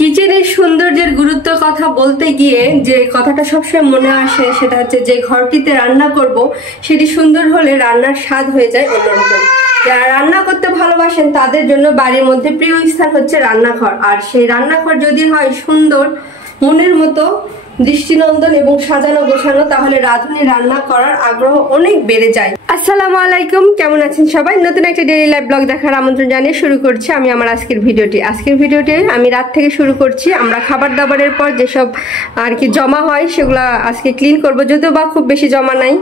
কিচেনের সৌন্দর্যের গুরুত্বের কথা বলতে গিয়ে যে কথাটা সবসময় মনে আসে সেটা হচ্ছে যে ঘরটিতে রান্না করব সেটি সুন্দর হলে রান্নার স্বাদ হয়ে যায় অন্যরকম। যারা রান্না করতে ভালোবাসেন তাদের জন্য বাড়ির মধ্যে প্রিয় স্থান হচ্ছে রান্নাঘর। আর সেই রান্নাঘর যদি হয় সুন্দর, মনের মতো দৃষ্টিনন্দন এবং সাজানো গোছানো, তাহলে রাঁধুনি রান্না করার আগ্রহ অনেক বেড়ে যায়। আসসালামু আলাইকুম, কেমন আছেন সবাই? নতুন একটা ডেইলি লাইফ ব্লগ দেখার আমন্ত্রণ জানিয়ে শুরু করছি আমি আমার আজকের ভিডিওটি। আমি রাত থেকে শুরু করছি। আমরা খাবার দাবারের পর যেসব আর কি জমা হয় সেগুলো আজকে ক্লিন করব, যদিও বা খুব বেশি জমা নাই,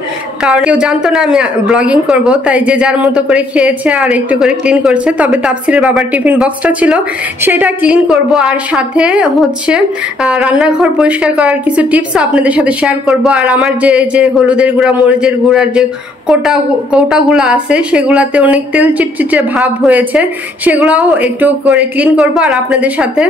কারণ কেউ জানতো না আমি ব্লগিং করব, তাই যে যার মতো করে খেয়েছে আর একটু করে ক্লিন করছে। তবে তাফসিরের বাবার টিফিন বক্সটা ছিল সেটা ক্লিন করব, আর সাথে হচ্ছে রান্নাঘর পরিষ্কার করার কিছু টিপস আপনাদের সাথে শেয়ার করব। আর আমার যে হলুদের গুঁড়া, মরিচের গুঁড়ার যে কৌটাগুলো আছে সেগুলাতে অনেক তেল চিটচিটে ভাব হয়েছে, সেগুলাও একটু করে ক্লিন করব আর আপনাদের সাথে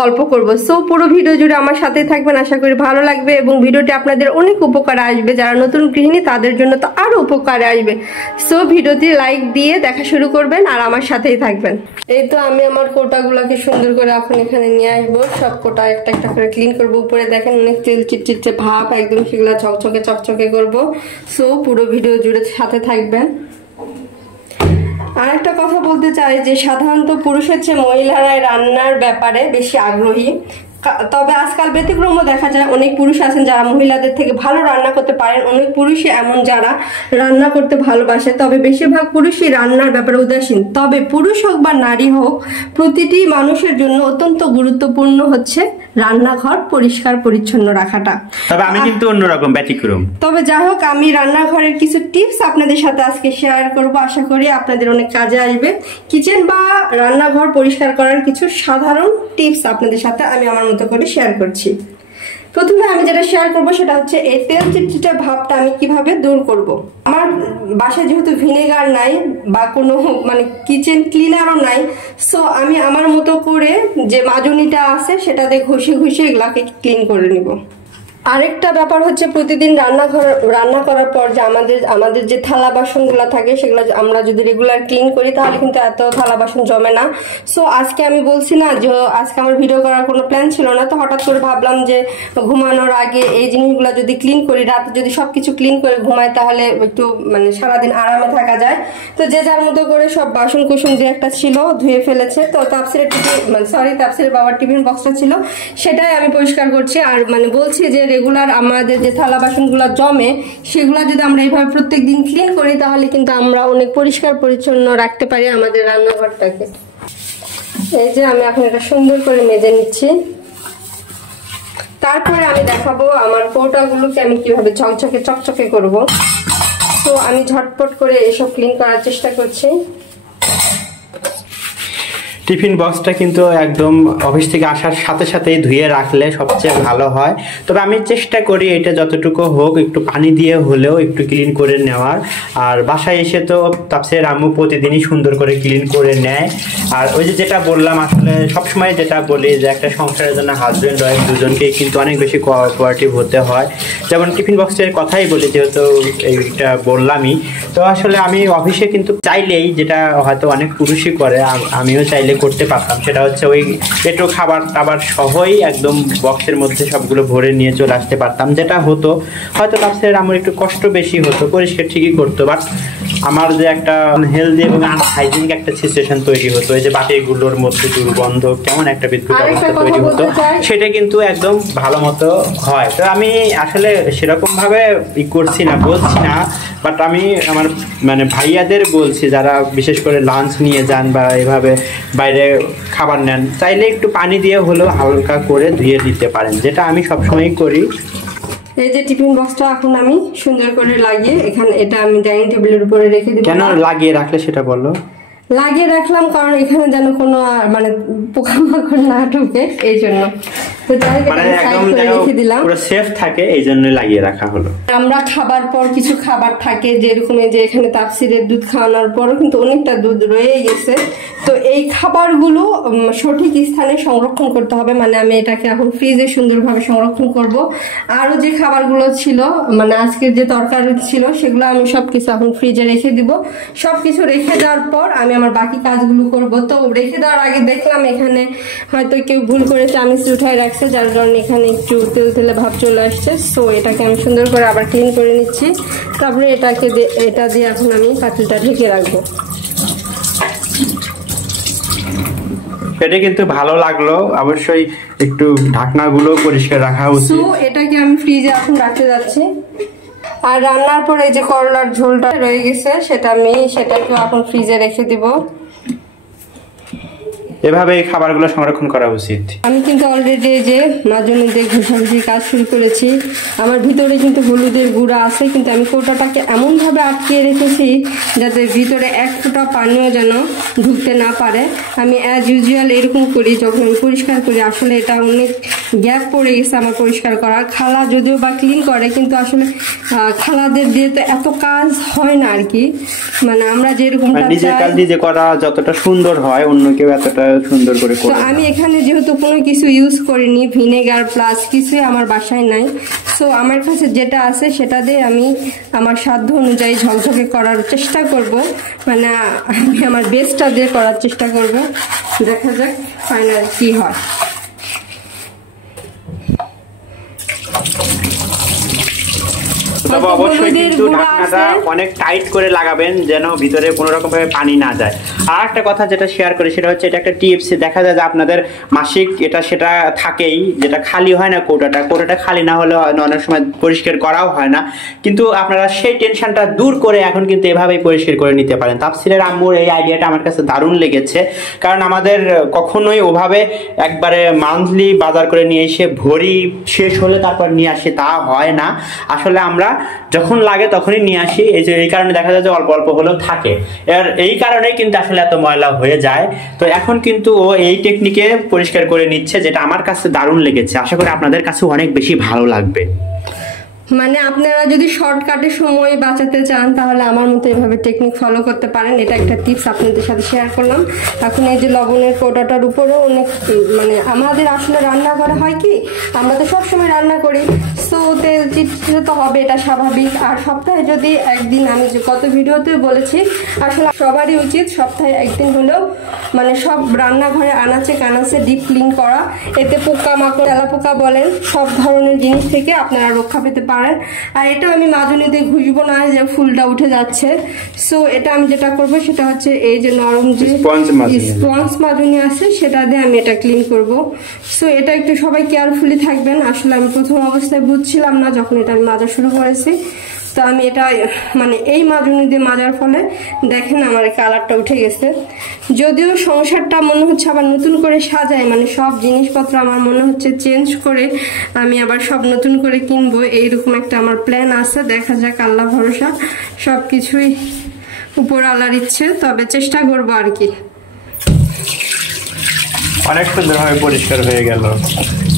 গল্প করব। সো পুরো ভিডিও জুড়ে আমার সাথে থাকবেন, আশা করি ভালো লাগবে এবং ভিডিওটি আপনাদের অনেক উপকারে আসবে। যারা নতুন গৃহিণী তাদের জন্য তো আরো উপকারে আসবে। সো ভিডিওটি লাইক দিয়ে দেখা শুরু করবেন আর আমার সাথেই থাকবেন। এই তো আমি আমার কোটাগুলোকে সুন্দর করে এখন এখানে নিয়ে আসবো। সব কোটা একটা একটা করে ক্লিন করবো। উপরে দেখেন অনেক তেল চিটচিটে ভাব, একদম সেগুলা চকচকে করব। সো পুরো ভিডিও জুড়ে সাথে থাকবেন। আর একটা কথা বলতে চাই যে সাধারণত পুরুষের চেয়ে মহিলারা রান্নার ব্যাপারে বেশি আগ্রহী, তবে আজকাল ব্যতিক্রমও দেখা যায়। অনেক পুরুষ আছেন যারা মহিলাদের থেকে ভালো রান্না করতে পারেন, অনেক পুরুষই এমন যারা রান্না করতে ভালোবাসে, তবে বেশিরভাগ পুরুষই রান্নার ব্যাপারে উদাসীন। তবে পুরুষ হোক বা নারী হোক, প্রতিটি মানুষের জন্য অত্যন্ত গুরুত্বপূর্ণ হচ্ছে রান্নাঘর পরিষ্কার পরিচ্ছন্ন রাখাটা। তবে আমি কিন্তু অন্যরকম ব্যতিক্রম। তবে যাই হোক, আমি রান্নাঘরের কিছু টিপস আপনাদের সাথে আজকে শেয়ার করব, আশা করি আপনাদের অনেক কাজে আসবে। কিচেন বা রান্নাঘর পরিষ্কার করার কিছু সাধারণ টিপস আপনাদের সাথে আমি আমার মতো করে শেয়ার করছি। প্রথমে আমি যেটা শেয়ার করব সেটা হচ্ছে এই তেল চিটচিটে ভাবটা আমি কিভাবে দূর করব। আমার বাসায় যেহেতু ভিনেগার নাই বা কোনো মানে কিচেন ক্লিনারও নাই, সো আমি আমার মতো করে যে মাজনিটা আছে সেটাতে ঘষে এগুলাকে ক্লিন করে নিব। আরেকটা ব্যাপার হচ্ছে প্রতিদিন রান্না করার পর যে আমাদের যে থালা বাসনগুলো থাকে সেগুলো আমরা যদি রেগুলার ক্লিন করি তাহলে কিন্তু এত থালা বাসন জমে না। সো আজকে আমি বলছি না যে আজকে আমার ভিডিও করার কোনো প্ল্যান ছিল না, তো হঠাৎ করে ভাবলাম যে ঘুমানোর আগে এই জিনিসগুলো যদি ক্লিন করি, রাতে যদি সবকিছু ক্লিন করে ঘুমাই তাহলে একটু মানে সারাদিন আরামে থাকা যায়। তো যে যার মতো করে সব বাসন কুসন যে একটা ছিল ধুয়ে ফেলেছে। তো তাফসিরের বাবার টিফিন বক্সটা ছিল সেটাই আমি পরিষ্কার করছি। আর মানে বলছি যে রেগুলার আমাদের যে থালা বাসনগুলো জমে সেগুলো যদি আমরা এইভাবে প্রত্যেকদিন ক্লিন করি তাহলে কিন্তু আমরা অনেক পরিষ্কার পরিচ্ছন্ন রাখতে পারি আমাদের রান্নাঘরটাকে। এই যে আমি এখন এটা সুন্দর করে মেজে নিচ্ছি। তারপরে আমি দেখাবো আমার কৌটাগুলোকে আমি কিভাবে চকচকে করব। তো আমি ঝটপট করে এসব ক্লিন করার চেষ্টা করছি। টিফিন বক্সটা কিন্তু একদম অফিস থেকে আসার সাথে সাথেই ধুয়ে রাখলে সবচেয়ে ভালো হয়। তবে আমি চেষ্টা করি এটা যতটুকু হোক একটু পানি দিয়ে হলেও একটু ক্লিন করে নেওয়ার। আর বাসায় এসে তো তাফসিরের আম্মু প্রতিদিনই সুন্দর করে ক্লিন করে নেয়। আর ওই যে যেটা বললাম, আসলে সবসময় যেটা বলি যে একটা সংসারের জন্য হাজব্যান্ড ওয়াইফ দুজনকেই কিন্তু অনেক বেশি কোঅপারেটিভ হতে হয়। যেমন টিফিন বক্সের কথাই বলি, যেহেতু এইটা বললামই, তো আসলে আমি অফিসে কিন্তু চাইলেই, যেটা হয়তো অনেক পুরুষই করে, আমিও চাইলে করতে পারতাম, সেটা হচ্ছে ওই একটু খাবার টাবার সহই একদম বক্সের মধ্যে সবগুলো ভরে নিয়ে চলে আসতে পারতাম। যেটা হতো হয়তো তাফসিরের আমার একটু কষ্ট বেশি হতো, পরিষ্কার ঠিকই করতো, বাট আমার যে একটা হেলদি এবং আনহাইজিনিক একটা সিচুয়েশন তৈরি হতো, এই যে বাটিগুলোর মধ্যে দুর্গন্ধ কেমন একটা বিদ্যুৎ অবস্থা তৈরি হতো, সেটা কিন্তু একদম ভালো মতো হয়। তো আমি আসলে সেরকম ভাবে করছি না, বলছি না, বাট আমি আমার মানে ভাইয়াদের বলছি যারা বিশেষ করে লাঞ্চ নিয়ে যান বা এভাবে বাইরে খাবার নেন, চাইলে একটু পানি দিয়ে হলেও হালকা করে ধুয়ে দিতে পারেন, যেটা আমি সবসময়ই করি। এই যে টিফিন বক্সটা এখন আমি সুন্দর করে লাগিয়ে এখানে এটা আমি ডাইনিং টেবিলের উপরে রেখে দিব। কেন লাগিয়ে রাখলে সেটা বলো? লাগিয়ে রাখলাম কারণ এখানে যেন কোনো মানে পোকামাকড় না ঢুকে, এই জন্য। তো তো যাই হোক মানে এটা সাইড একদম করে রেখে দিলাম। পুরো সেফ থাকে এই জন্য লাগিয়ে রাখা হলো। আমরা খাবার পর কিছু খাবার থাকে, যেরকম যে এখানে তাফসিরের দুধ খাওয়ানোর পরও কিন্তু অনেকটা দুধ রয়ে গেছে। তো এই খাবারগুলো সঠিক স্থানে সংরক্ষণ করতে হবে, মানে আমি এটাকে এখন ফ্রিজে সুন্দরভাবে সংরক্ষণ করব। আরো যে খাবারগুলো ছিল, মানে আজকের যে তরকারি ছিল, সেগুলো আমি সবকিছু এখন ফ্রিজে রেখে দিব। সবকিছু রেখে দেওয়ার পর আমি আমার বাকি কাজগুলো করব। তো রেখে দেওয়ার আগে দেখলাম এখানে হয়তো কেউ ভুল করে চামিচ উঠায় রাখছে, যার কারণে এখানে একটু তেল তেলে ভাব চলে আসছে। সো এটাকে আমি সুন্দর করে আবার ক্লিন করে নিচ্ছি। তারপরে এটা দিয়ে এখন আমি পাতিলটা ঢেকে রাখবো। এটা কিন্তু ভালো লাগলো, অবশ্যই একটু ঢাকনাগুলো পরিষ্কার রাখা উচিত। সো এটাকে আমি ফ্রিজে এখন রাখতে যাচ্ছি। আর রান্নার পরে যে করলার ঝোলটা রয়ে গেছে সেটাকে এখন ফ্রিজে রেখে দিব। এভাবে এই খাবারগুলো সংরক্ষণ করা উচিত। আমি কিন্তু অলরেডি যে মাজনি দিয়ে ঘষাঘষি কাজ শুরু করেছি। আমার ভিতরে কিন্তু হলুদের গুঁড়া আছে, কিন্তু আমি কৌটাটাকে এমনভাবে আটকিয়ে রেখেছি যাতে ভিতরে এক ফোঁটা পানিও যেন ঢুকতে না পারে। আমি অ্যাজ ইউজুয়াল এরকম করি যখন আমি পরিষ্কার করি। আসলে এটা অনেক গ্যাপ পড়ে গেছে আমার পরিষ্কার করার। খালা যদিও বা ক্লিন করে, কিন্তু আসলে খালাদের দিয়ে তো এত কাজ হয় না আর কি। মানে আমরা যেরকম নিজের কাজ নিজে করা যতটা সুন্দর হয়, অন্য কেউ এতটা সুন্দর করে করে। তো আমি এখানে যেহেতু কোনো কিছু ইউজ করিনি, ভিনেগার প্লাস কিছুই আমার বাসায় নাই। সো আমার কাছে যেটা আছে সেটা দিয়ে আমি আমার সাধ্য অনুযায়ী ঝকঝকে করার চেষ্টা করব। মানে আমি আমার বেস্টটা দিয়ে করার চেষ্টা করব। দেখা যাক ফাইনাল কি হয়। তবে অবশ্যই কিন্তু ঢাকনাটা অনেক টাইট করে লাগাবেন যেন ভিতরে কোনো রকম ভাবে পানি না যায়। আর একটা কথা যেটা শেয়ার করি সেটা হচ্ছে, এটা একটা টিপস। দেখা যায় যে আপনাদের মাসিক এটা সেটা থাকেই, যেটা খালি হয় না কোটাটা খালি না হলে অনেক সময় পরিষ্কার করাও হয় না। কিন্তু আপনারা সেই টেনশনটা দূর করে এখন কিন্তু এভাবেই পরিষ্কার করে নিতে পারেন। তাফসিরের আম্মুর এই আইডিয়াটা আমার কাছে দারুণ লেগেছে, কারণ আমাদের কখনোই ওভাবে একবারে মান্থলি বাজার করে নিয়ে এসে ভরি শেষ হলে তারপর নিয়ে আসি তা হয় না। আসলে আমরা যখন লাগে তখনই নিয়ে আসি। এই কারণে দেখা যায় যে অল্প অল্প হলেও থাকে। এই কারণেই কিন্তু আসলে এত ময়লা হয়ে যায়। তো এখন কিন্তু ও এই টেকনিকে পরিষ্কার করে নিচ্ছে, যেটা আমার কাছে দারুণ লেগেছে। আশা করি আপনাদের কাছে অনেক বেশি ভালো লাগবে। মানে আপনারা যদি শর্টকাটে সময় বাঁচাতে চান তাহলে আমার মতো এভাবে টেকনিক ফলো করতে পারেন। এটা একটা টিপস আপনাদের সাথে শেয়ার করলাম। এখন এই যে লবণের কৌটাটার উপরেও অনেক, মানে আমাদের আসলে রান্না করা হয় কি, আমরা তো সবসময় রান্না করি, সো তেল চিটচিটে তো হবে, এটা স্বাভাবিক। আর সপ্তাহে যদি একদিন, আমি যে গত ভিডিওতেও বলেছি, আসলে সবারই উচিত সপ্তাহে একদিন হলেও মানে সব রান্নাঘরে আনাচে কানাচে ডিপ ক্লিন করা। এতে পোকা মাকড়, তেলাপোকা বলেন, সব ধরনের জিনিস থেকে আপনারা রক্ষা পেতে পারেন। আর এটা আমি মাজনি দিয়ে ঘুষবো না যে ফুলটা উঠে যাচ্ছে। সো এটা আমি যেটা করবো সেটা হচ্ছে এই যে নরম যে স্পঞ্জ মাজনি আছে সেটা দিয়ে আমি এটা ক্লিন করব। সো এটা একটু সবাই কেয়ারফুলি থাকবেন। আসলে আমি প্রথম অবস্থায় বুঝছিলাম না, যখন এটা আমি মাজা শুরু করেছি। তো আমি এটা মানে এই মাজনি দিয়ে মাজার ফলে দেখেন আমার কালারটা উঠে গেছে। যদিও সংসারটা মনে হচ্ছে আবার নতুন করে সাজায়, মানে সব জিনিসপত্র আমার মনে হচ্ছে চেঞ্জ করে আমি আবার সব নতুন করে কিনবো, এইরকম একটা আমার প্ল্যান আছে। দেখা যাক, আল্লাহ ভরসা, সব কিছুই উপর আল্লাহর ইচ্ছে, তবে চেষ্টা করবো আর কি। অনেক সুন্দরভাবে পরিষ্কার হয়ে গেল।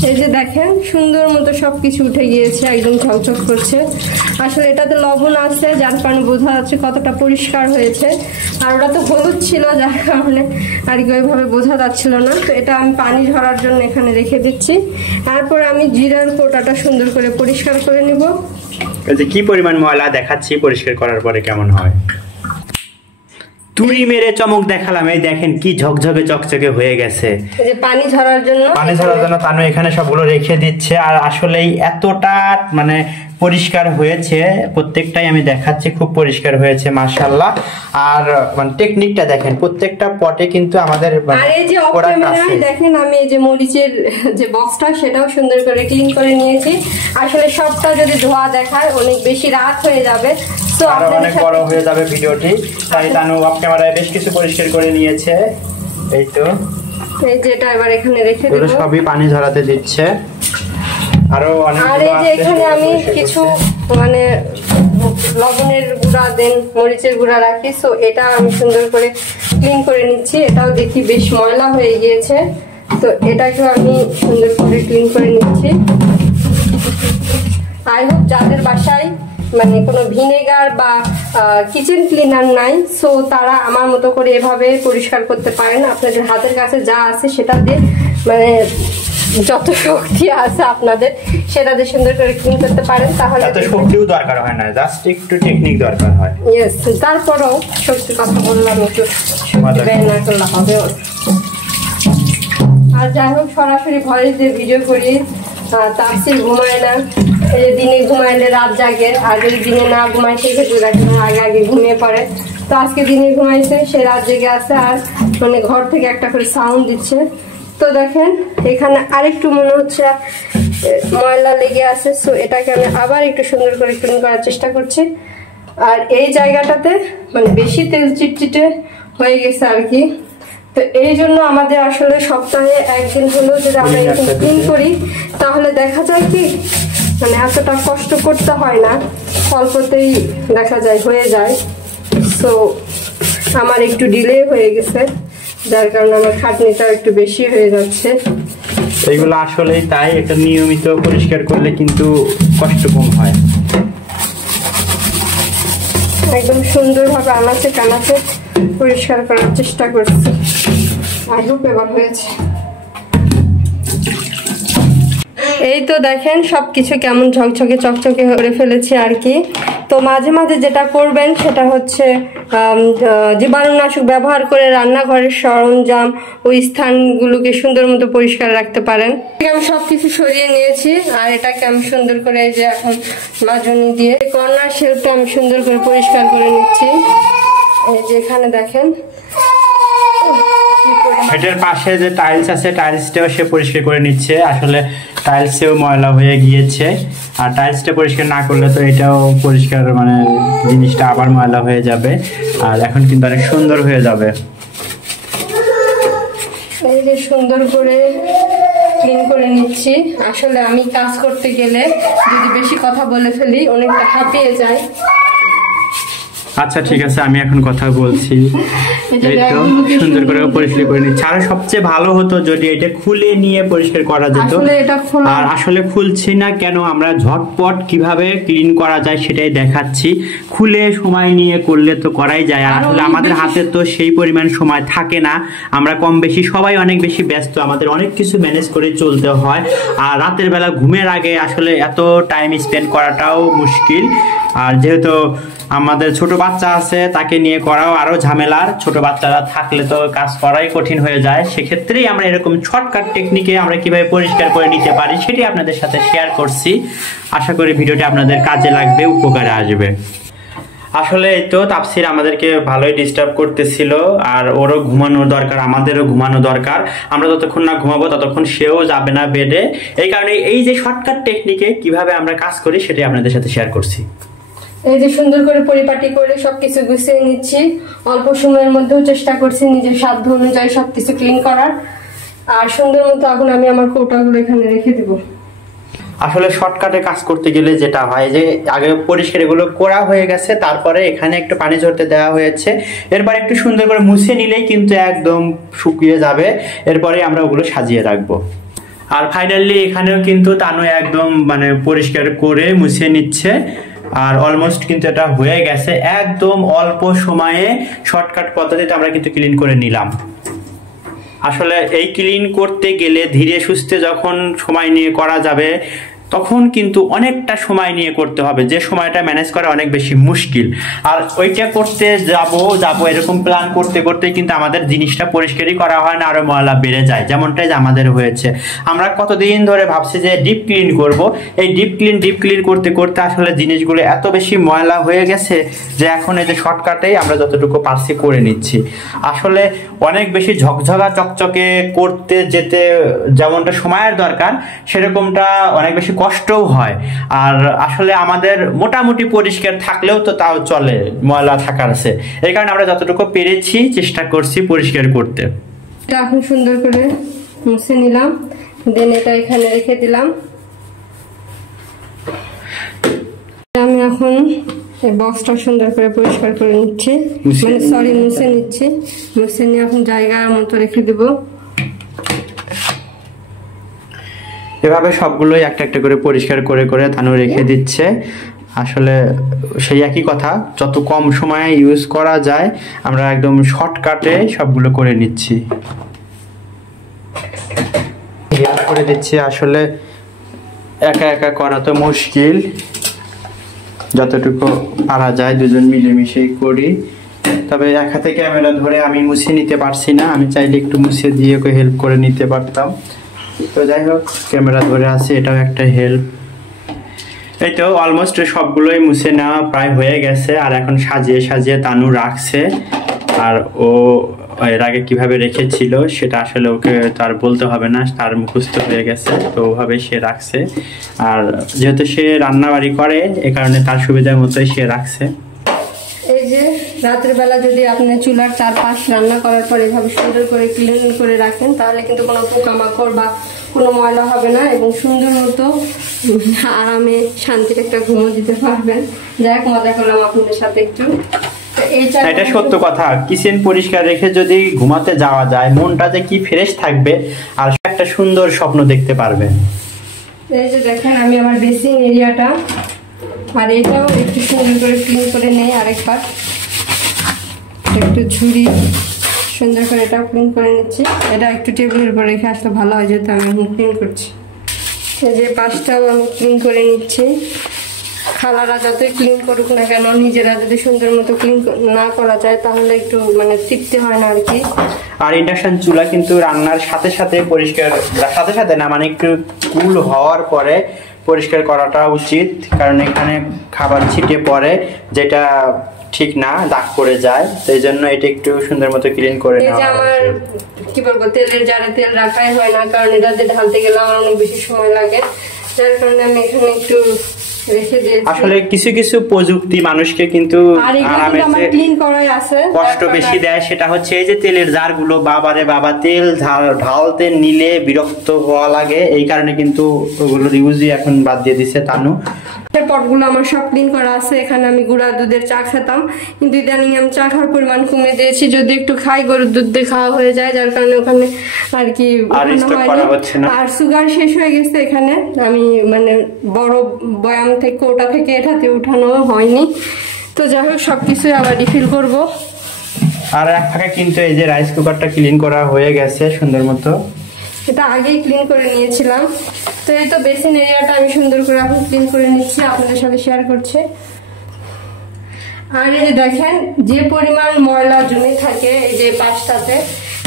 এই যে দেখেন সুন্দর মতো সবকিছু উঠে গিয়েছে, একদম ঝকঝক করছে। আসলে এটাতে লবণ আছে, যার কারণে বোঝা যাচ্ছে কতটা পরিষ্কার হয়েছে। আর ওটা তো হলুদ ছিল, যার কারণে আর কি ওইভাবে বোঝা যাচ্ছিল না। তো এটা আমি পানি ঝরার জন্য এখানে রেখে দিচ্ছি। তারপর আমি জিরার কোটাটা সুন্দর করে পরিষ্কার করে নিব। এই যে কি পরিমাণ ময়লা দেখাচ্ছি, পরিষ্কার করার পরে কেমন হয়। তুড়ি মেরে চমক দেখালাম, এই দেখেন কি ঝকঝকে চকচকে হয়ে গেছে। এই যে পানি ঝরার জন্য তানু এখানে সবগুলো রেখে দিচ্ছে। আর আসলেই এতটা মানে পরিষ্কার হয়েছে, প্রত্যেকটাই আমি দেখাচ্ছি, খুব পরিষ্কার হয়েছে মাশাআল্লাহ। আর মানে টেকনিকটা দেখেন, প্রত্যেকটা পটে কিন্তু আমাদের আর এই যে অফ ক্যামেরায় দেখেন আমি এই যে মরিচের যে বক্সটা সেটাও সুন্দর করে ক্লিন করে নিয়েছি। আসলে সবটা যদি ধোয়া দেখায় অনেক বেশি রাত হয়ে যাবে, তো অনেক বড় হয়ে যাবে ভিডিওটি। তাই তানু অফ ক্যামেরায় বেশ কিছু পরিষ্কার করে নিয়েছে। এই তো এই যে এটা এবার এখানে রেখে দেব, সবই পানি ঝরাতে দিচ্ছে। আরো অনেক, আর এই যে এখানে আমি কিছু মানে লবণের গুঁড়া দেন, মরিচের গুঁড়া রাখি। সো এটা আমি সুন্দর করে ক্লিন করে নিচ্ছি। এটাও দেখি বেশ ময়লা হয়ে গিয়েছে। তো এটাকেও আমি সুন্দর করে ক্লিন করে নিচ্ছি। আই হোপ যাদের বাসায় মানে কোনো ভিনেগার বা কিচেন ক্লিনার নাই, সো তারা আমার মতো করে এভাবে পরিষ্কার করতে পারেন। আপনাদের হাতের কাছে যা আছে সেটা দিয়ে, মানে যত শক্তি আছে আপনাদের সেটা দিয়ে সুন্দর করে ক্লিন করতে পারেন। তাহলে এত শক্তিও দরকার হয় না, জাস্ট একটু টেকনিক দরকার হয়। ইয়েস, তারপরেও শক্তির কথা বললাম, একটু শক্তি ব্যয় না করলে হবে। আর যাই হোক, সরাসরি ঘরে যে ভিডিও করি, তাপসির ঘুমায় না, এই দিনে ঘুমাইলে রাত জাগে, আর যদি দিনে না ঘুমায় সেক্ষেত্রে দেখেন আগে আগে ঘুমিয়ে পড়ে। তো আজকে দিনে ঘুমাইছে, সে রাত জেগে আছে, আর মানে ঘর থেকে একটা করে সাউন্ড দিচ্ছে। তো দেখেন এখানে আরেকটু মনে হচ্ছে ময়লা লেগে আছে, সো এটাকে আমি আবার একটু সুন্দর করে ক্লিন করার চেষ্টা করছি। আর এই জায়গাটাতে মানে বেশি তেল চিটচিটে হয়ে গেছে আর কি। তো এই জন্য আমাদের আসলে সপ্তাহে একদিন হলেও যদি আমরা এরকম ক্লিন করি তাহলে দেখা যায় কি মানে এতটা কষ্ট করতে হয় না, অল্পতেই দেখা যায় হয়ে যায়। সো আমার একটু ডিলে হয়ে গেছে, যার কারণে আমার খাটনিটাও একটু বেশি হয়ে যাচ্ছে। এইগুলো আসলেই তাই, এটা নিয়মিত পরিষ্কার করলে কিন্তু কষ্ট কম হয়। একদম সুন্দরভাবে আনাচে কানাচে পরিষ্কার করার চেষ্টা করছি। আই হোপ এবার হয়েছে। এই তো দেখেন সবকিছু কেমন ঝকঝকে চকচকে করে ফেলেছি আর কি। তো মাঝে মাঝে যেটা করবেন সেটা হচ্ছে জীবাণুনাশক ব্যবহার করে রান্নাঘরের সরঞ্জাম ওই স্থানগুলোকে সুন্দর মতো পরিষ্কার রাখতে পারেন। আমি সবকিছু সরিয়ে নিয়েছি, আর এটাকে আমি সুন্দর করে এই যে এখন মাজনি দিয়ে কর্নার শেলফটা আমি সুন্দর করে পরিষ্কার করে নিচ্ছি। এই যে এখানে দেখেন এটার পাশে যে টাইলস আছে, টাইলসটাও সে পরিষ্কার করে নিচ্ছে। আসলে টাইলসেও ময়লা হয়ে গিয়েছে, আর টাইলসটা পরিষ্কার না করলে তো এটাও পরিষ্কার মানে জিনিসটা আবার ময়লা হয়ে যাবে। আর এখন কিন্তু অনেক সুন্দর হয়ে যাবে। এই যে সুন্দর করে ক্লিন করে নিচ্ছি। আসলে আমি কাজ করতে গেলে যদি বেশি কথা বলে ফেলি অনেকটা হাঁপিয়ে যায়। আচ্ছা ঠিক আছে, আমি এখন কথা বলছি। এই তো সুন্দর করে পরিষ্কার করে নিচ্ছি। আর সবচেয়ে ভালো হতো যদি এটা খুলে নিয়ে পরিষ্কার করা যেত, আর আসলে খুলছি না কেন, আমরা ঝটপট কিভাবে ক্লিন করা যায় সেটাই দেখাচ্ছি। খুলে সময় নিয়ে করলে তো করাই যায়, আর আসলে আমাদের হাতে তো সেই পরিমাণ সময় থাকে না। আমরা কম বেশি সবাই অনেক বেশি ব্যস্ত, আমাদের অনেক কিছু ম্যানেজ করে চলতে হয়। আর রাতের বেলা ঘুমের আগে আসলে এত টাইম স্পেন্ড করাটাও মুশকিল। আর যেহেতু আমাদের ছোট বাচ্চা আছে, তাকে নিয়ে করাও আরো ঝামেলার। ছোট বাচ্চারা থাকলে তো কাজ করাই কঠিন হয়ে যায়। সেক্ষেত্রেই আমরা এরকম শর্টকাট টেকনিকে আমরা কিভাবে পরিষ্কার করে নিতে পারি সেটি আপনাদের সাথে শেয়ার করছি। আশা করি ভিডিওটি আপনাদের কাজে লাগবে, উপকারে আসবে। আসলে এই তো তাফসির আমাদেরকে ভালোই ডিস্টার্ব করতেছিল, আর ওরও ঘুমানোর দরকার, আমাদেরও ঘুমানো দরকার। আমরা যতক্ষণ না ঘুমাবো ততক্ষণ সেও যাবে না বেডে। এই কারণে এই যে শর্টকাট টেকনিকে কিভাবে আমরা কাজ করি সেটাই আপনাদের সাথে শেয়ার করছি। এই যে সুন্দর করে পরিপাটি করে সবকিছু গুছিয়ে নিচ্ছি। অল্প সময়ের মধ্যেও চেষ্টা করছি নিজের সাধ্য অনুযায়ী সবকিছু ক্লিন করার। আর সুন্দর মতো এখন আমি আমার কৌটাগুলো এখানে রেখে দেব। আসলে শর্টকাটে কাজ করতে গেলে যেটা হয় যে আগে পরিষ্কার এগুলো করা হয়ে গেছে, তারপরে এখানে একটু পানি ঝরতে দেওয়া হয়েছে, এরপর একটু সুন্দর করে মুছে নিলেই কিন্তু একদম শুকিয়ে যাবে। এরপরে আমরা ওগুলো সাজিয়ে রাখবো। আর ফাইনালি এখানেও কিন্তু তানু একদম মানে পরিষ্কার করে মুছে নিচ্ছে। আর অলমোস্ট কিন্তু এটা হয়ে গেছে, একদম অল্প সময়ে শর্টকাট পদ্ধতিতে আমরা কিন্তু ক্লিন করে নিলাম। আসলে এই ক্লিন করতে গেলে ধীরে সুস্থে যখন সময় নিয়ে করা যাবে তখন কিন্তু অনেকটা সময় নিয়ে করতে হবে, যে সময়টা ম্যানেজ করা অনেক বেশি মুশকিল। আর ওইটা করতে যাব এরকম প্ল্যান করতে করতে কিন্তু আমাদের জিনিসটা পরিষ্কারই করা হয় না, আরো ময়লা বেড়ে যায়, যেমনটাই আমাদের হয়েছে। আমরা কতদিন ধরে ভাবছি যে ডিপ ক্লিন করব, এই ডিপ ক্লিন করতে করতে আসলে জিনিসগুলো এত বেশি ময়লা হয়ে গেছে যে এখন এই যে শর্টকাটেই আমরা যতটুকু পারছি করে নিচ্ছি। আসলে অনেক বেশি ঝকঝকা চকচকে করতে যেতে যেমনটা সময়ের দরকার সেরকমটা অনেক বেশি কষ্টও হয়। আর আসলে আমাদের মোটামুটি পরিষ্কার থাকলেও তো তাও চলে, ময়লা থাকার আছে। এই কারণে আমরা যতটুকু পেরেছি চেষ্টা করছি পরিষ্কার করতে। এটা এখন সুন্দর করে মুছে নিলাম, দেন এটা এখানে রেখে দিলাম। আমি এখন এই বক্সটা সুন্দর করে পরিষ্কার করে নিচ্ছি, মুছে নিচ্ছি। মুছে নিয়ে এখন জায়গার মতো রেখে দেব। এভাবে সবগুলোই একটা একটা করে পরিষ্কার করে করে তানু রেখে দিচ্ছে। আসলে সেই একই কথা, যত কম সময়ে ইউজ করা যায় আমরা একদম শর্টকাটে সবগুলো করে নিচ্ছি, হেল্প করে দিচ্ছি। আসলে একা একা করা তো মুশকিল, যতটুকু পারা যায় দুজন মিলেমিশেই করি। তবে এক হাতে ক্যামেরা ধরে আমি মুছে নিতে পারছি না, আমি চাইলে একটু মুছে দিয়ে ওকে হেল্প করে নিতে পারতাম। তো যাই হোক, ক্যামেরা ধরে আছে, এটাও একটা হেল্প। এই তো অলমোস্ট সবগুলোই মুছে নেওয়া প্রায় হয়ে গেছে। আর এখন সাজিয়ে সাজিয়ে তানু রাখছে। আর ও এর আগে কিভাবে রেখেছিল সেটা আসলে ওকে তার বলতে হবে না, তার মুখস্থ হয়ে গেছে, তো ওভাবে সে রাখছে। আর যেহেতু সে রান্নাবাড়ি করে, এ কারণে তার সুবিধার মতোই সে রাখছে। এই যে রাতের বেলা যদি আপনি চুলার চারপাশ রান্না করার পর এভাবে সুন্দর করে ক্লিন করে রাখেন, তাহলে কিন্তু কোনো পোকামাকড় বা কোনো ময়লা হবে না, এবং সুন্দর মতো আরামে শান্তির একটা ঘুমো দিতে পারবেন। যাই হোক, মজা করলাম আপনাদের সাথে একটু। এটা সত্য কথা, কিচেন পরিষ্কার রেখে যদি ঘুমাতে যাওয়া যায়, মনটা যে কি ফ্রেশ থাকবে আর একটা সুন্দর স্বপ্ন দেখতে পারবে। এই যে দেখেন, আমি আমার বেসিং এরিয়াটা আর এটাও একটু সুন্দর করে ক্লিন করে নেই। আরেকবার একটু ঝুড়ি সুন্দর করে এটাও ক্লিন করে নিচ্ছি। এটা একটু টেবিলের উপর রেখে আসলে ভালো হয়, যেহেতু আমি ক্লিন করছি। এই যে পাশটাও আমি ক্লিন করে নিচ্ছি। খালারা যতই ক্লিন করুক না কেন, নিজেরা যদি সুন্দর মতো ক্লিন না করা যায় তাহলে একটু মানে তৃপ্তি হয় না আর কি। আর ইন্ডাকশন চুলা কিন্তু রান্নার সাথে সাথে পরিষ্কার, সাথে সাথে না মানে একটু কুল হওয়ার পরে পরিষ্কার করাটা উচিত, কারণ এখানে খাবার ছিটে পড়ে, যেটা ঠিক না, দাগ পড়ে যায়। তো এই জন্য এটা একটু সুন্দর মতো ক্লিন করে নেওয়া। এই যে আমার কি বলবো, তেলের জারে তেল রাখাই হয় না, কারণ এটা যে ঢালতে গেলে আমার অনেক বেশি সময় লাগে, যার কারণে আমি এখানে একটু রেখে দিয়েছি। আসলে কিছু কিছু প্রযুক্তি মানুষকে কিন্তু কষ্ট বেশি দেয়। সেটা হচ্ছে এই যে তেলের জারগুলো, বাবারে বাবা, তেল ঢালতে নিলে বিরক্ত হওয়া লাগে, এই কারণে কিন্তু ওগুলোর ইউজই এখন বাদ দিয়ে দিছে তানু। পটগুলো আমার সব ক্লিন করা আছে। এখানে আমি গুঁড়া দুধের চা খেতাম, কিন্তু ইদানিং আমি চা খাওয়ার পরিমাণ কমে দিয়েছি। যদি একটু খাই, গরুর দুধ দিয়ে খাওয়া হয়ে যায়, যার কারণে ওখানে আর কি আর সুগার শেষ হয়ে গেছে এখানে। আমি মানে বড় বয়াম থেকে, ওটা থেকে এটাতে উঠানো হয়নি। তো যাই হোক, সবকিছু আবার রিফিল করবো। আর এক ফাঁকে কিন্তু এই যে রাইস কুকারটা ক্লিন করা হয়ে গেছে সুন্দর মতো, এটা আগেই ক্লিন করে নিয়েছিলাম। তো এই তো বেসিন এরিয়াটা আমি সুন্দর করে এখন ক্লিন করে নিচ্ছি, আপনাদের সাথে শেয়ার করছি। আর এই যে দেখেন, যে পরিমাণ ময়লা জমে থাকে এই যে পাশটাতে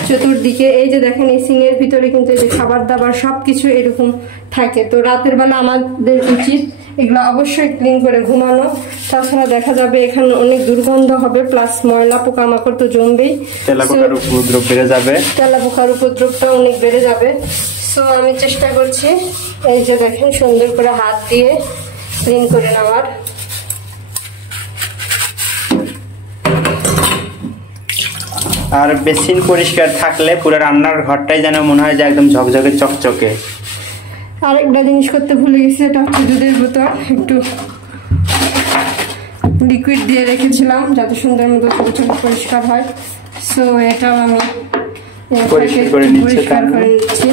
চতুর্দিকে, এই যে দেখেন এই সিংয়ের ভিতরে কিন্তু এই যে খাবার দাবার সবকিছু এরকম থাকে। তো রাতের বেলা আমাদের উচিত এগুলো অবশ্যই ক্লিন করে ঘুমানো, তাছাড়া দেখা যাবে এখানে অনেক দুর্গন্ধ হবে, প্লাস ময়লা পোকামাকড় তো জমবেই, তেলাপোকার উপদ্রব বেড়ে যাবে, তেলাপোকার উপদ্রবটা অনেক বেড়ে যাবে। সো আমি চেষ্টা করছি এই যে দেখেন সুন্দর করে হাত দিয়ে ক্লিন করে নেওয়ার। আর বেসিন পরিষ্কার থাকলে পুরো রান্নার ঘরটাই যেন মনে হয় যে একদম ঝকঝকে চকচকে। আরেকটা জিনিস করতে ভুলে গেছি, এটা হচ্ছে দুধের বোতল। একটু লিকুইড দিয়ে রেখেছিলাম যাতে সুন্দর মতো ছোট ছোট পরিষ্কার হয়। সো এটাও আমি পরিষ্কার করে নিচ্ছি।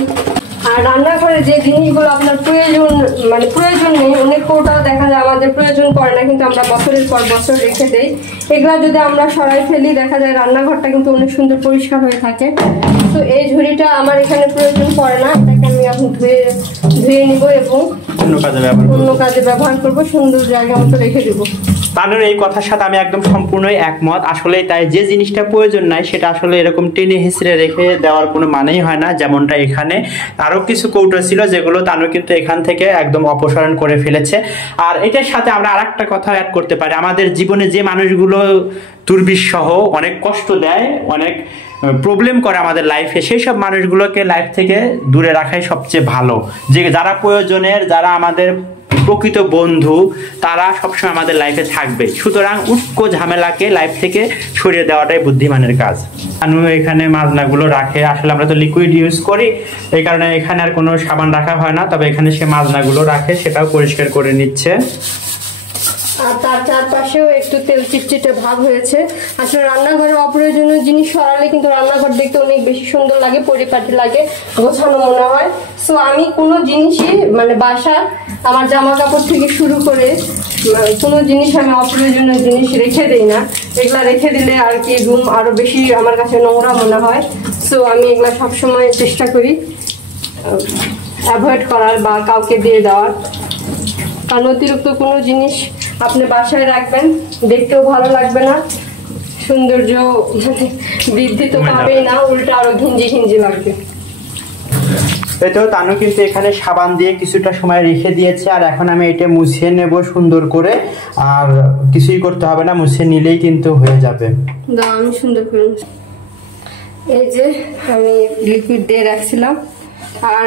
আর রান্নাঘরে যে জিনিসগুলো আপনার প্রয়োজন মানে প্রয়োজন নেই, অনেক কৌটাও দেখা যায় আমাদের প্রয়োজন পড়ে না, কিন্তু আমরা বছরের পর বছর রেখে দেই। এগুলা যদি আমরা সরাই ফেলি, দেখা যায় রান্নাঘরটা কিন্তু অনেক সুন্দর পরিষ্কার হয়ে থাকে। তো এই ঝুড়িটা আমার এখানে প্রয়োজন পড়ে না, এটাকে আমি এখন ধুয়ে নিব এবং অন্য কাজে ব্যবহার করব, সুন্দর জায়গা মতো রেখে দেবো। তানুর এই কথার সাথে আমি একদম সম্পূর্ণই একমত। আসলে তাই যে জিনিসটা প্রয়োজন নাই সেটা আসলে এরকম টেনে হিসড়ে রেখে দেওয়ার কোনো মানেই হয় না। যেমনটা এখানে আরো কিছু কৌটো ছিল যেগুলো তানু কিন্তু এখান থেকে একদম অপসারণ করে ফেলেছে। আর এটার সাথে আমরা আরেকটা কথা অ্যাড করতে পারি, আমাদের জীবনে যে মানুষগুলো দুর্বিষহ অনেক কষ্ট দেয়, অনেক প্রবলেম করে আমাদের লাইফে, সেই সব মানুষগুলোকে লাইফ থেকে দূরে রাখাই সবচেয়ে ভালো। যে যারা প্রয়োজনের, যারা আমাদের প্রকৃত বন্ধু, তারা সবসময় আমাদের লাইফে থাকবে। সুতরাং উটকো ঝামেলাকে লাইফ থেকে সরিয়ে দেওয়াটাই বুদ্ধিমানের কাজ। আনু এখানে মাজনাগুলো রাখে, আসলে আমরা তো লিকুইড ইউজ করি, এই কারণে এখানে আর কোনো সাবান রাখা হয় না, তবে এখানে সে মাজনাগুলো রাখে, সেটাও পরিষ্কার করে নিচ্ছে। আর তার চারপাশেও একটু তেল চিটচিটে ভাব হয়েছে। আসলে রান্নাঘরে অপ্রয়োজনীয় জিনিস সরালে কিন্তু রান্নাঘর দেখতে অনেক বেশি সুন্দর লাগে, পরিপাটি লাগে, গোছানো মনে হয়। সো আমি কোনো জিনিসই মানে বাসা আমার জামা কাপড় থেকে শুরু করে কোনো জিনিস আমি অপ্রয়োজনীয় জিনিস রেখে দিই না। এগুলা রেখে দিলে আর কি রুম আরো বেশি আমার কাছে নোংরা মনে হয়। সো আমি এগুলা সবসময় চেষ্টা করি অ্যাভয়েড করার বা কাউকে দিয়ে দেওয়ার। কারণ অতিরিক্ত কোনো জিনিস আপনি বাসায় রাখবেন, দেখতেও ভালো লাগবে না, সৌন্দর্য বৃদ্ধি তো পাবেই না, উল্টা আরো ঘিঞ্জি ঘিঞ্জি লাগবে। তো তানু কিন্তু এখানে সাবান দিয়ে কিছুটা সময় রেখে দিয়েছে, আর এখন আমি এটা মুছিয়ে নেব সুন্দর করে। আর কিছুই করতে হবে না, মুছিয়ে নিলেই কিন্তু হয়ে যাবে। দাও আমি সুন্দর করে, এই যে আমি লিকুইড দিয়ে রাখছিলাম। আর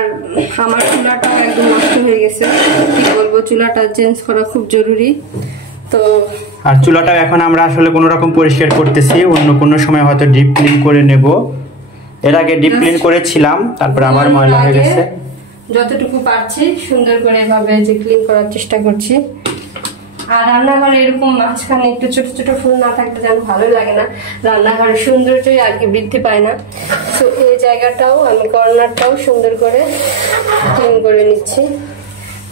আমার চুলাটাও একদম নষ্ট হয়ে গেছে, কি বলবো, চুলাটা চেঞ্জ করা খুব জরুরি। তো আর চুলাটাও এখন আমরা আসলে কোনো রকম পরিষ্কার করতেছি, অন্য কোনো সময় হয়তো ডিপ ক্লিন করে নেব। এর আগে ডিপ ক্লিন করেছিলাম, তারপর আমার ময়লা হয়ে গেছে। যতটুকু পারছি সুন্দর করে এভাবে যে ক্লিন করার চেষ্টা করছি। আর রান্নাঘরে এরকম মাঝখানে একটু ছোট ছোট ফুল না থাকলে যেন ভালো লাগে না, রান্নাঘরের সৌন্দর্যই আর কি বৃদ্ধি পায় না। তো এই জায়গাটাও আমি কর্নারটাও সুন্দর করে ক্লিন করে নিচ্ছি।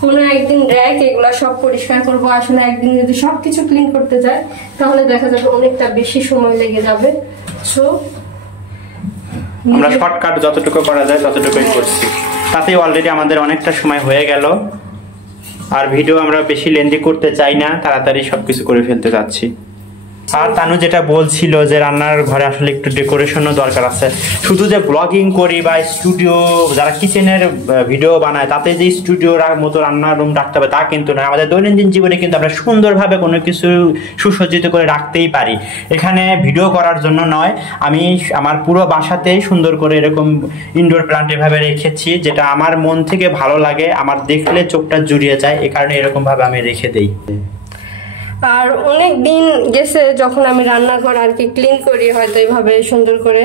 কোনো একদিন র্যাক এগুলা সব পরিষ্কার করবো, আসলে একদিন যদি সবকিছু ক্লিন করতে যাই তাহলে দেখা যাবে অনেকটা বেশি সময় লেগে যাবে। সো আমরা শর্টকাট যতটুকু করা যায় ততটুকুই করছি, তাতে অলরেডি আমাদের অনেকটা সময় হয়ে গেল। আর ভিডিও আমরা বেশি লেন্দি করতে চাই না, তাড়াতাড়ি সবকিছু করে ফেলতে যাচ্ছি। আর তানু যেটা বলছিল যে রান্নার ঘরে আসলে একটু ডেকোরেশনও দরকার আছে। শুধু যে ব্লগিং করি বা স্টুডিও, যারা কিচেনের ভিডিও বানায় তাতে যে স্টুডিওর মতো রান্নার রুম রাখতে হবে তা কিন্তু নয়। আমাদের দৈনন্দিন জীবনে কিন্তু আমরা সুন্দরভাবে কোনো কিছু সুসজ্জিত করে রাখতেই পারি। এখানে ভিডিও করার জন্য নয়, আমি আমার পুরো বাসাতেই সুন্দর করে এরকম ইনডোর প্ল্যান্ট এভাবে রেখেছি, যেটা আমার মন থেকে ভালো লাগে, আমার দেখলে চোখটা জুড়িয়ে যায়, এই কারণে এরকমভাবে আমি রেখে দিই। আর অনেক দিন গেছে যখন আমি রান্নাঘর আর কি ক্লিন করি, হয়তো এইভাবে সুন্দর করে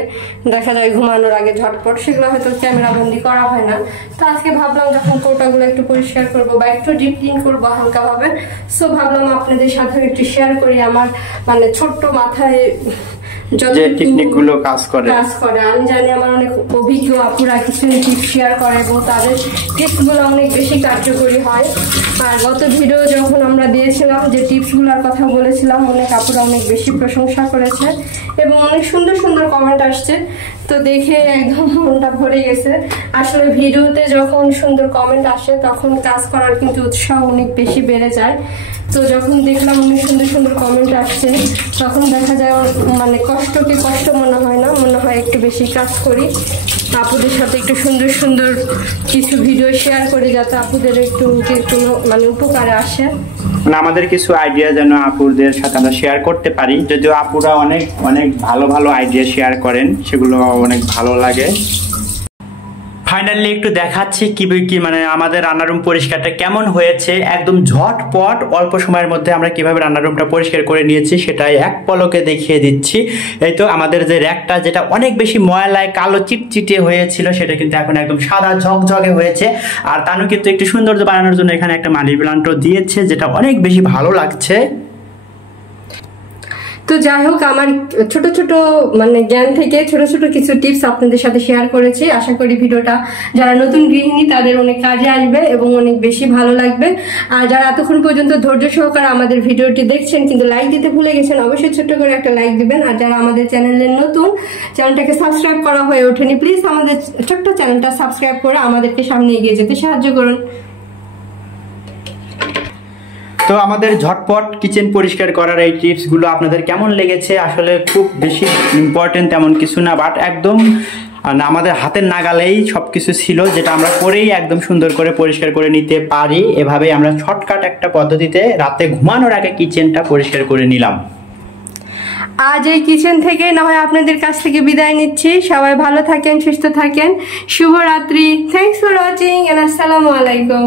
দেখা যায় ঘুমানোর আগে ঝটপট, সেগুলো হয়তো ক্যামেরা বন্দি করা হয় না। তো আজকে ভাবলাম যখন কৌটাগুলো একটু পরিষ্কার করবো বা একটু ডিপ ক্লিন করবো হালকাভাবে, সো ভাবলাম আপনাদের সাথে একটু শেয়ার করি আমার মানে ছোট্ট মাথায় যে টেকনিকগুলো কাজ করে। আমি জানি আমার অনেক অভিজ্ঞ আপুরা কিছু টিপস শেয়ার করে এবং তাদের টিপসগুলো অনেক বেশি কার্যকরী হয়। আর গত ভিডিও যখন আমরা দিয়েছিলাম যে টিপসগুলোর কথা বলেছিলাম, অনেক আপুরা অনেক বেশি প্রশংসা করেছে এবং অনেক সুন্দর সুন্দর কমেন্ট আসছে। তো দেখে একদম মনটা ভরে গেছে। আসলে ভিডিওতে যখন সুন্দর কমেন্ট আসে তখন কাজ করার কিন্তু উৎসাহ অনেক বেশি বেড়ে যায়। তো যখন দেখলাম অনেক সুন্দর সুন্দর কমেন্ট আসছে তখন দেখা যায় মানে কষ্টকে কষ্ট মনে হয় না, মনে হয় একটু বেশি কাজ করি, আপুদের সাথে একটু সুন্দর সুন্দর কিছু ভিডিও শেয়ার করে যাতে আপুদের একটু মানে উপকারে আসে। মানে আমাদের কিছু আইডিয়া যেন আপুদের সাথে আমরা শেয়ার করতে পারি, যদিও আপুরা অনেক অনেক ভালো ভালো আইডিয়া শেয়ার করেন, সেগুলো অনেক ভালো লাগে। ফাইনালি একটু দেখাচ্ছি কি মানে আমাদের রান্নার রুম পরিষ্কারটা কেমন হয়েছে। একদম ঝটপট অল্প সময়ের মধ্যে আমরা কিভাবে রান্নার রুমটা পরিষ্কার করে নিয়েছি সেটাই এক পলকে দেখিয়ে দিচ্ছি। এই তো আমাদের যে র্যাকটা যেটা অনেক বেশি ময়লায় কালো চিটচিটে হয়েছিল সেটা কিন্তু এখন একদম সাদা ঝকঝকে হয়েছে। আর তানু কিন্তু একটু সৌন্দর্য বানানোর জন্য এখানে একটা মানি প্লান্টও দিয়েছে, যেটা অনেক বেশি ভালো লাগছে। তো যাই হোক, আমার ছোট ছোট মানে জ্ঞান থেকে ছোট ছোট কিছু টিপস আপনাদের সাথে শেয়ার করেছি। আশা করি ভিডিওটা যারা নতুন গৃহিণী তাদের অনেক কাজে আসবে এবং অনেক বেশি ভালো লাগবে। আর যারা এতক্ষণ পর্যন্ত ধৈর্য সহকারে আমাদের ভিডিওটি দেখছেন কিন্তু লাইক দিতে ভুলে গেছেন, অবশ্যই ছোট্ট করে একটা লাইক দিবেন। আর যারা আমাদের চ্যানেলে নতুন, চ্যানেলটাকে সাবস্ক্রাইব করা হয়ে ওঠেনি, প্লিজ আমাদের ছোট্ট চ্যানেলটা সাবস্ক্রাইব করে আমাদেরকে সামনে এগিয়ে যেতে সাহায্য করুন। তো আমাদের ঝটপট কিচেন পরিষ্কার করার এই টিপসগুলো আপনাদের কেমন লেগেছে? আসলে খুব বেশি ইম্পর্টেন্ট তেমন কিছু না, বাট একদম আমাদের হাতের নাগালেই সবকিছু ছিল, যেটা আমরা করেই একদম সুন্দর করে পরিষ্কার করে নিতে পারি। এভাবেই আমরা শর্টকাট একটা পদ্ধতিতে রাতে ঘুমানোর আগে কিচেনটা পরিষ্কার করে নিলাম। আজ এই কিচেন থেকে না হয় আপনাদের কাছ থেকে বিদায় নিচ্ছি। সবাই ভালো থাকেন, সুস্থ থাকেন, শুভরাত্রি। থ্যাংকস ফর ওয়াচিং এন্ড আসসালামু আলাইকুম।